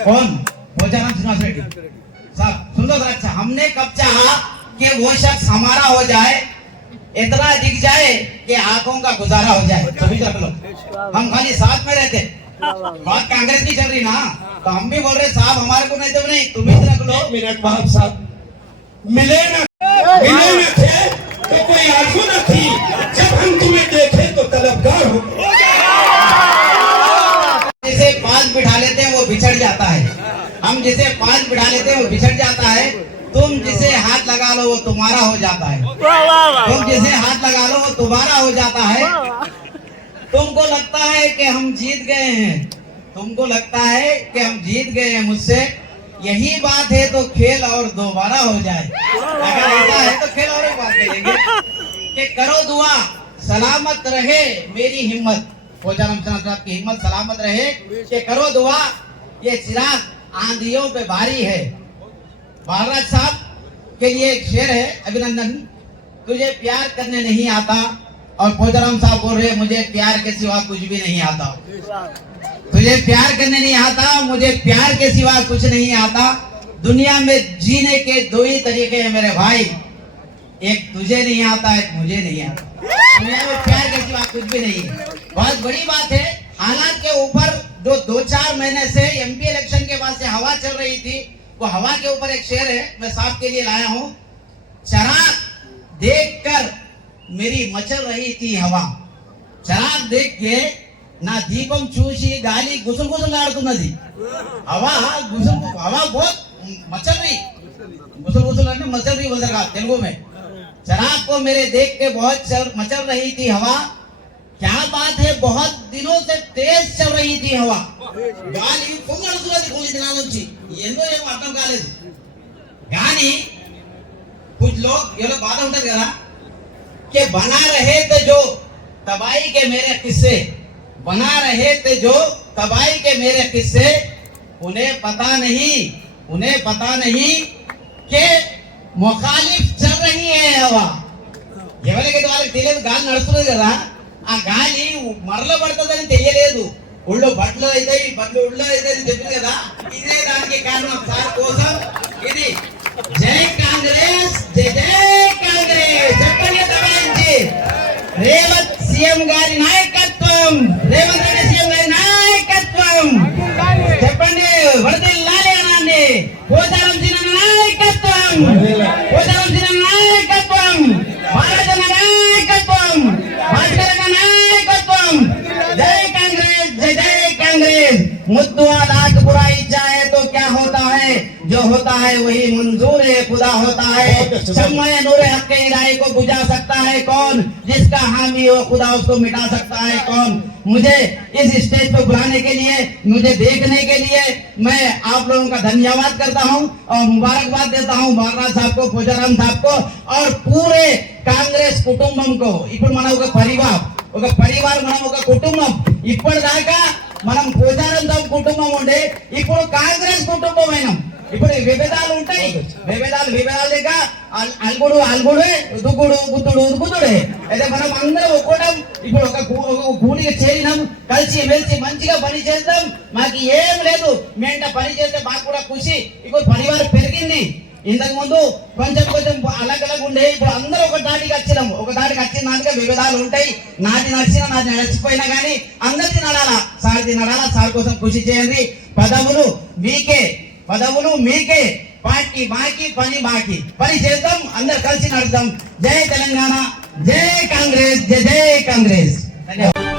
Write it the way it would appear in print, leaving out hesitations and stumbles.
कौन? भोजाराम श्रीनिवास रेड्डी साहब। सुन लो अच्छा, हमने कब चाहा कि वो शख्स हमारा हो जाए, इतना दिख जाए कि आंखों का गुजारा हो जाए, तो भी रख लो। हम खाली साथ में रहते, बात कांग्रेस की चल रही ना, तो हम भी बोल रहे साहब हमारे को नहीं तो नहीं, तुम ही रख लो। मिनट बाप साहब, मिले न थे तो कोई आंसू न थी, जब हम तुम्हें देखे तो तलबगार हो। जिसे पास बिठा लेते हैं वो बिछड़ जाता है, हम जिसे पास बिठा लेते हैं वो बिछड़ जाता है। तुम जिसे हाथ लगा लो वो तुम्हारा हो जाता है, तुम जिसे हाथ लगा लो वो तुम्हारा हो जाता है। तुमको लगता है कि हम जीत गए हैं, तुमको लगता है कि हम जीत गए हैं मुझसे, यही बात है तो खेल और दोबारा हो जाए। अगर ऐसा है तो खेल और एक बात करेंगे कि करो दुआ सलामत रहे मेरी हिम्मत, भोजाराम साहब की हिम्मत सलामत रहे, कि करो दुआ ये चिराग आंधियों पे भारी है। महाराज साहब के लिए एक शेर है, अभिनंदन। तुझे प्यार करने नहीं आता, और भोजाराम साहब बोल रहे मुझे प्यार के सिवा कुछ भी नहीं आता। तुझे प्यार करने नहीं आता, मुझे प्यार के सिवा कुछ नहीं आता। दुनिया में जीने के दो ही तरीके हैं मेरे भाई, एक तुझे नहीं आता, एक मुझे नहीं आता। दुनिया में प्यार के सिवा कुछ भी नहीं है। बहुत बड़ी बात है। हालात के ऊपर जो 2-4 महीने से एमपी इलेक्शन के बाद से हवा चल रही थी, वो हवा के ऊपर एक शेर है, मैं साहब के लिए लाया हूँ। चराग देखकर मेरी मचल रही थी हवा, चराग देख के ना दीपम चूसी गाली गुसल गुसल आड़ुतुन्नदी। हवा बहुत मचल रही, गुसल गुसल అంటే मचल रही बोलता तेलुगु में। चराग को मेरे देख के बहुत मचल रही थी हवा। क्या बात है, बहुत दिनों से तेज चल रही थी हवा, గాలి పొంగడుతున్నది కొన్ని దినాల నుంచి, ఏందో ఏమో అర్థం కాలేదు। కానీ कुछ लोग ये लोग बात होता है कि बना रहे थे जो तबाही के मेरे किस्से, बना रहे थे जो तबाही के मेरे किस्से, उन्हें पता नहीं कि मुखालिफ चल रही है हवा। ఎవరికి వాళ్ళకి తెలియదు, గాలి నడుస్తున్నది కదా, ఆ గాలి మరల పడుతుందని తెలియలేదు। ఊళ్ళో బట్టలు అవుతాయి, బట్టలు ఊళ్ళో అవుతాయి అని చెప్పింది కదా, ఇదే దానికి కారణం సార్ కోసం। ఇది జై కాంగ్రెస్, జై జై కాంగ్రెస్ చెప్పండి తమిళంచి। రేవంత్ సీఎం గారి నాయకత్వం, రేవంత్ రెడ్డి సీఎం గారి నాయకత్వం చెప్పండి, వర్ధిల్లాలి అనండి। భోజారాం సింహ నాయకత్వం, భోజారాం సింహ నాయకత్వం, భారత నాయకత్వం, భాస్కర్ నాయకత్వం। జై కాంగ్రెస్, జై జై కాంగ్రెస్। मुद्दा लाख बुराई चाहे तो क्या होता है, जो होता है वही मंजूर है खुदा होता है। शम्मे नूरे हक के इरादे को बुझा सकता है कौन, जिसका हामी हो खुदा उसको मिटा सकता है कौन। मुझे इस स्टेज पर बुलाने के लिए, मुझे देखने के लिए मैं आप लोगों का धन्यवाद करता हूं और मुबारकबाद देता हूं महाराज साहब को, भोजाराम साहब को और पूरे कांग्रेस कुटुंबम को। ఇప్పుడు మన ఒక పరివారం మనం ఒక కుటుంబం। ఇప్పటిదాకా మనం భోజారాం సాహబ్ కుటుంబం ఉండే, ఇప్పుడు కాంగ్రెస్ కుటుంబం అయినాం। ఇప్పుడు విభేదాలు ఉంటాయి, విభేదాలుగా అల్గుడే దుగ్గుడే అయితే మనం అందరం ఒక్కడం ఇప్పుడు ఒక గూడిగా చేరినాం, కలిసి మెలిసి మంచిగా పని చేద్దాం। మాకు ఏం లేదు, మేంట పని చేస్తే మాకు కూడా ఖుషి। ఇప్పుడు పరివారం పెరిగింది, ఇంతకు ముందు కొంచెం అలగ్ ఉండే, ఇప్పుడు అందరూ ఒక దాటికి వచ్చినాము। ఒక దాటికి వచ్చిన దానికే విభేదాలు ఉంటాయి, నాది నడిచినా నాది నడిచిపోయినా కానీ అందరిది నడాలా, సార్ది నడాలా, సార్ కోసం కృషి చేయండి। పదవులు మీకే, పార్టీ మాకి, పని మాకి, పని చేద్దాం, అందరు కలిసి నడుద్దాం। జై తెలంగాణ, జై కాంగ్రెస్, జై జై కాంగ్రెస్। ధన్యవాదాలు।